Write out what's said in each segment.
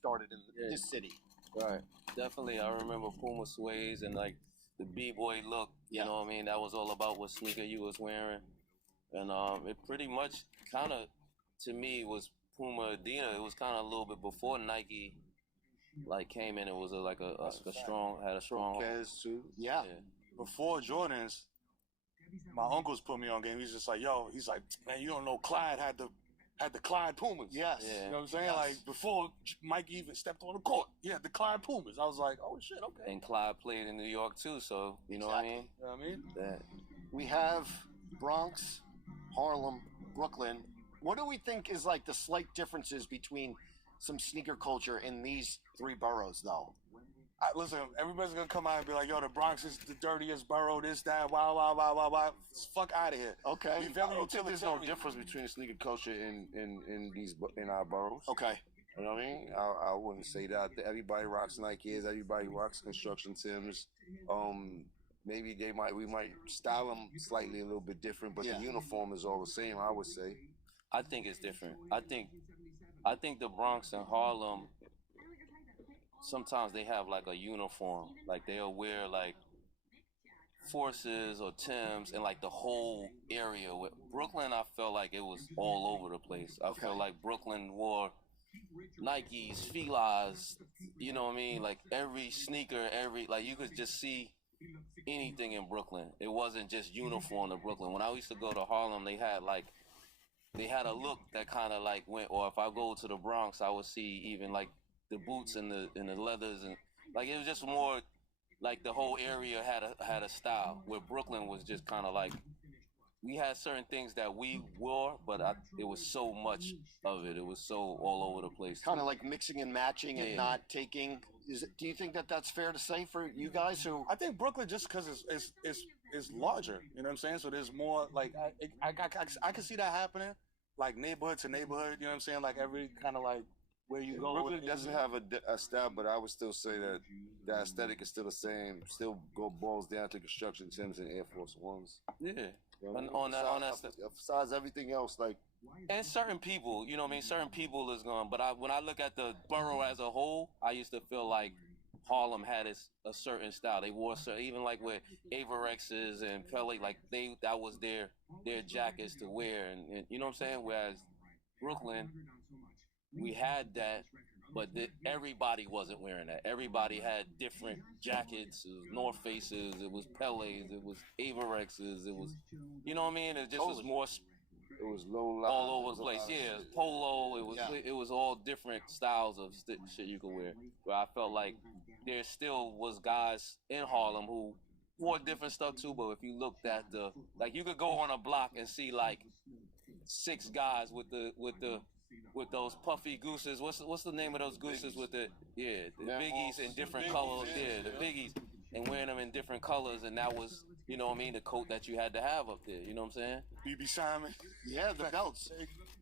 started in this city. Right. Definitely, I remember Puma suedes and like the b-boy look. You know what I mean? That was all about what sneaker you was wearing, and it pretty much kind of to me was Puma Adidas. It was kind of a little bit before Nike like came in. It was a strong Kez too. Yeah. Before Jordans, my uncles put me on game. He's just like, yo, he's like, man, you don't know Clyde had the Clyde Pumas. Yes. You know what I'm saying? Yes. Like before Mike even stepped on the court, he had the Clyde Pumas. I was like, oh shit, okay. And Clyde played in New York too, so you know what I mean? You know what I mean? That. We have Bronx, Harlem, Brooklyn. What do we think is like the slight differences between some sneaker culture in these three boroughs, though? Listen, everybody's gonna come out and be like, yo, the Bronx is the dirtiest borough, this, that, wow. Fuck out of here. Okay. I don't think there's no difference between sneaker culture in our boroughs. Okay. You know what I mean? I wouldn't say that. Everybody rocks Nikes, everybody rocks construction Timbs. Maybe we might style them slightly a little bit different, but the uniform is all the same, I would say. I think it's different. I think the Bronx and Harlem, sometimes they have like a uniform, like they'll wear like Forces or Timbs and like the whole area. With Brooklyn, I felt like it was all over the place. I felt like Brooklyn wore Nikes, Filas, you know what I mean? Like every sneaker, like you could just see anything in Brooklyn. It wasn't just uniform to Brooklyn. When I used to go to Harlem, they had a look that kind of like went, or if I go to the Bronx, I would see even like the boots and the leathers, and like it was just more like the whole area had a style, where Brooklyn was just kind of like we had certain things that we wore, but it was so much of it. It was so all over the place. Kind of like mixing and matching and not taking. Do you think that that's fair to say for you guys who? I think Brooklyn, just because it's larger, you know what I'm saying? So there's more like I can see that happening, like neighborhood to neighborhood. You know what I'm saying? Like every kind of like where you go. Brooklyn doesn't have a style, but I would still say that the aesthetic is still the same. Still boils down to construction Timbs and Air Force Ones. Yeah. You know on that stuff. Besides everything else, like. And certain people, you know what I mean? Certain people is gone. But when I look at the borough as a whole, I used to feel like Harlem had a certain style. They wore even like with Averexes and Pele, like that was their jackets to wear, and you know what I'm saying? Whereas Brooklyn, we had that, but everybody wasn't wearing that. Everybody had different jackets. It was North Faces, it was Pele's, it was Averexes, it was, you know what I mean? It just was more. It was low all over the place. Yeah, polo. It was all different styles of shit you could wear. But I felt like there still was guys in Harlem who wore different stuff too. But if you looked at you could go on a block and see like 6 guys with those puffy gooses. What's the name of those gooses with the biggies in different colors? Yeah, the biggies, and wearing them in different colors, and that was, you know what I mean, the coat that you had to have up there. You know what I'm saying? BB Simon. Yeah, the belts.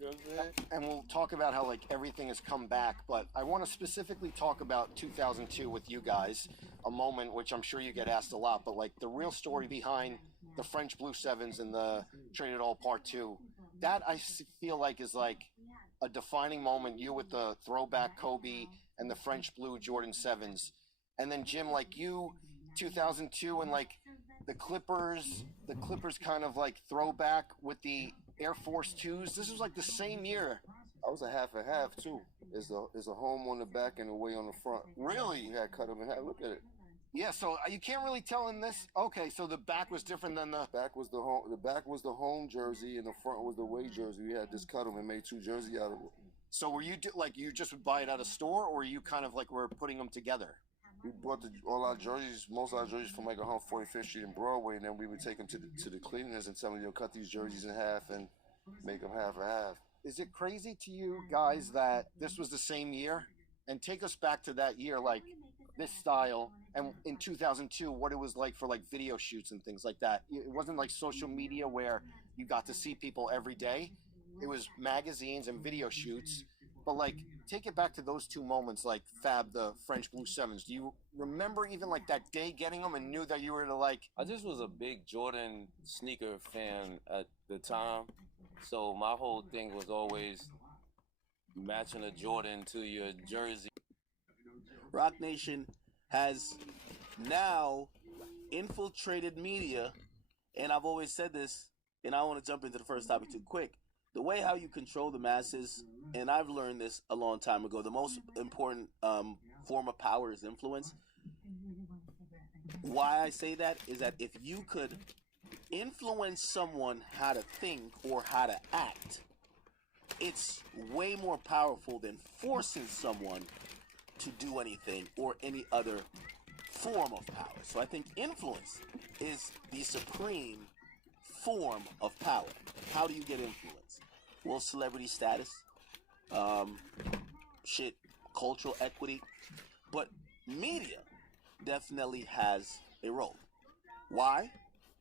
You know what I'm saying? And we'll talk about how like everything has come back, but I want to specifically talk about 2002 with you guys, a moment which I'm sure you get asked a lot, but like the real story behind the French Blue Sevens and the Trade It All Part 2. That I feel like is like a defining moment. You with the throwback Kobe and the French Blue Jordan 7s, and then Jim, like you, 2002, and like the Clippers kind of like throwback with the Air Force 2s. This was like the same year. I was a half and half too. There's a home on the back and away on the front. Really? We had cut them in half. Look at it. Yeah, so you can't really tell in this. Okay, so the back was different than the back was the home. The back was the home jersey, and the front was the away jersey. We had this cut them and made 2 jerseys out of it. So were you like you just would buy it at a store, or you kind of like were putting them together? We bought all our jerseys, most of our jerseys from like 145th Street and Broadway, and then we would take them to the cleaners and tell them, "You'll cut these jerseys in half and make them half and half." Is it crazy to you guys that this was the same year? And take us back to that year, like this style, and in 2002, what it was like for like video shoots and things like that. It wasn't like social media where you got to see people every day. It was magazines and video shoots. But like, take it back to those 2 moments, like Fab, the French Blue 7s. Do you remember even like that day getting them and knew that you were to like... I just was a big Jordan sneaker fan at the time. So my whole thing was always matching a Jordan to your jersey. Rock Nation has now infiltrated media, and I've always said this, and I want to jump into the first topic too quick. The way how you control the masses, and I've learned this a long time ago, the most important form of power is influence. Why I say that is that if you could influence someone how to think or how to act, it's way more powerful than forcing someone to do anything or any other form of power. So I think influence is the supreme form of power. How do you get influence? Well, celebrity status, cultural equity, but media definitely has a role. Why?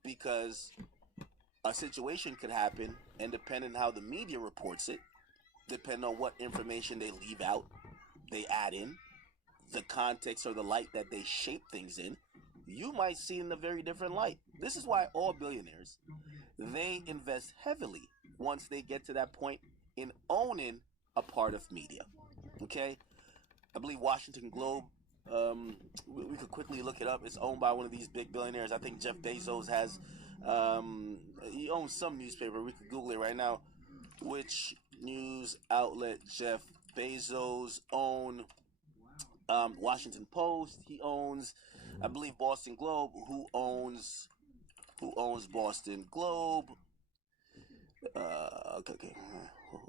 Because a situation could happen, and depending on how the media reports it, depending on what information they leave out, they add in, the context or the light that they shape things in, you might see in a very different light. This is why all billionaires, they invest heavily once they get to that point in owning a part of media. Okay? I believe Washington Globe, we could quickly look it up. It's owned by one of these big billionaires. I think Jeff Bezos has, he owns some newspaper. We could Google it right now. Which news outlet Jeff Bezos own? Washington Post. He owns, I believe, Boston Globe. Who owns Boston Globe? Okay.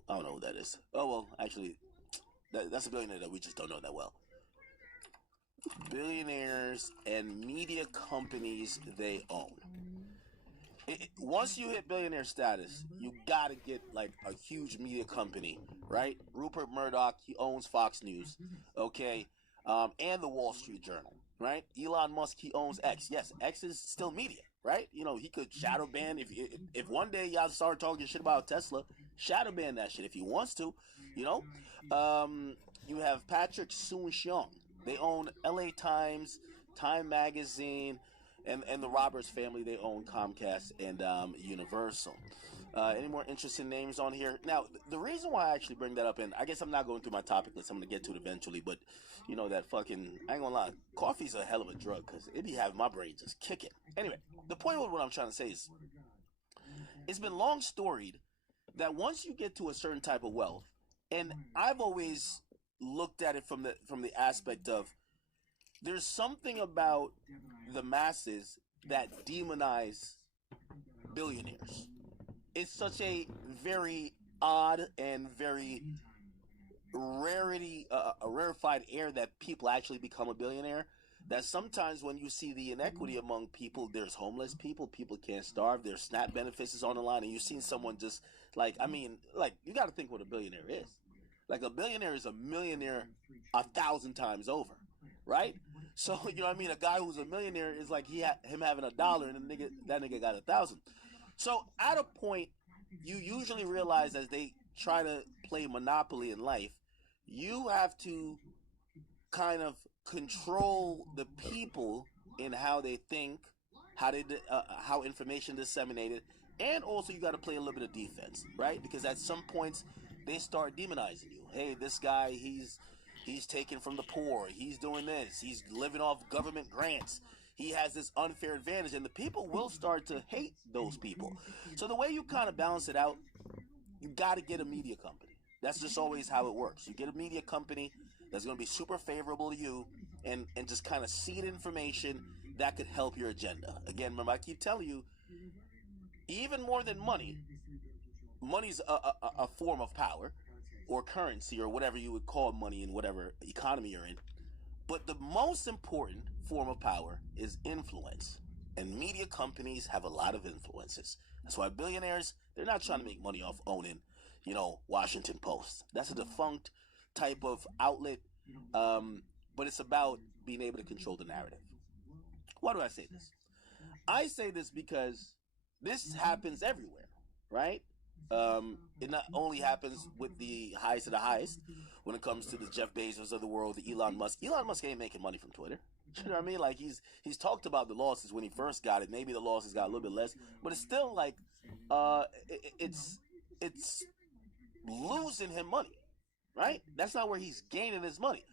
I don't know who that is. Oh well, actually, that's a billionaire that we just don't know that well. Billionaires and media companies they own. Once you hit billionaire status, you gotta get like a huge media company, right? Rupert Murdoch, he owns Fox News, okay, and the Wall Street Journal, right? Elon Musk, he owns X. Yes, X is still media, right? You know, he could shadow ban if one day y'all start talking shit about Tesla, shadow ban that shit if he wants to, you know. You have Patrick Soon-Shiong. They own L.A. Times, Time Magazine, and the Roberts family, they own Comcast and Universal. Any more interesting names on here? Now, the reason why I actually bring that up, and I guess I'm not going through my topic list, I'm going to get to it eventually, but, you know, that fucking, I ain't gonna lie, coffee's a hell of a drug, because it be having my brain just kicking. Anyway, the point of what I'm trying to say is, it's been long storied that once you get to a certain type of wealth, and I've always looked at it from the aspect of, there's something about the masses that demonize billionaires. It's such a very odd and very a rarefied air that people actually become a billionaire, that sometimes when you see the inequity among people, there's homeless people can't starve, there's SNAP benefits is on the line, and you've seen someone just like, I mean, like, you got to think what a billionaire is. Like, a billionaire is a millionaire 1,000 times over, right? So, you know what I mean? A guy who's a millionaire is like him having $1 and that nigga got 1,000. So at a point, you usually realize as they try to play Monopoly in life, you have to kind of control the people in how they think, how information disseminated, and also you got to play a little bit of defense, right? Because at some points they start demonizing you. Hey, this guy, he's taking from the poor. He's doing this. He's living off government grants. He has this unfair advantage, and the people will start to hate those people. So the way you kind of balance it out, you got to get a media company. That's just always how it works. You get a media company that's going to be super favorable to you and just kind of seed information that could help your agenda. Again, remember, I keep telling you, even more than money's a form of power or currency or whatever you would call money in whatever economy you're in. But the most important form of power is influence. And media companies have a lot of influences. That's why billionaires, they're not trying to make money off owning, you know, Washington Post. That's a defunct type of outlet. But it's about being able to control the narrative. Why do I say this? I say this because this happens everywhere, right? It not only happens with the highest of the highest when it comes to the Jeff Bezos of the world, the Elon Musk. Elon Musk ain't making money from Twitter. You know what I mean? Like, he's talked about the losses when he first got it. Maybe the losses got a little bit less, but it's still like it's losing him money, right? That's not where he's gaining his money.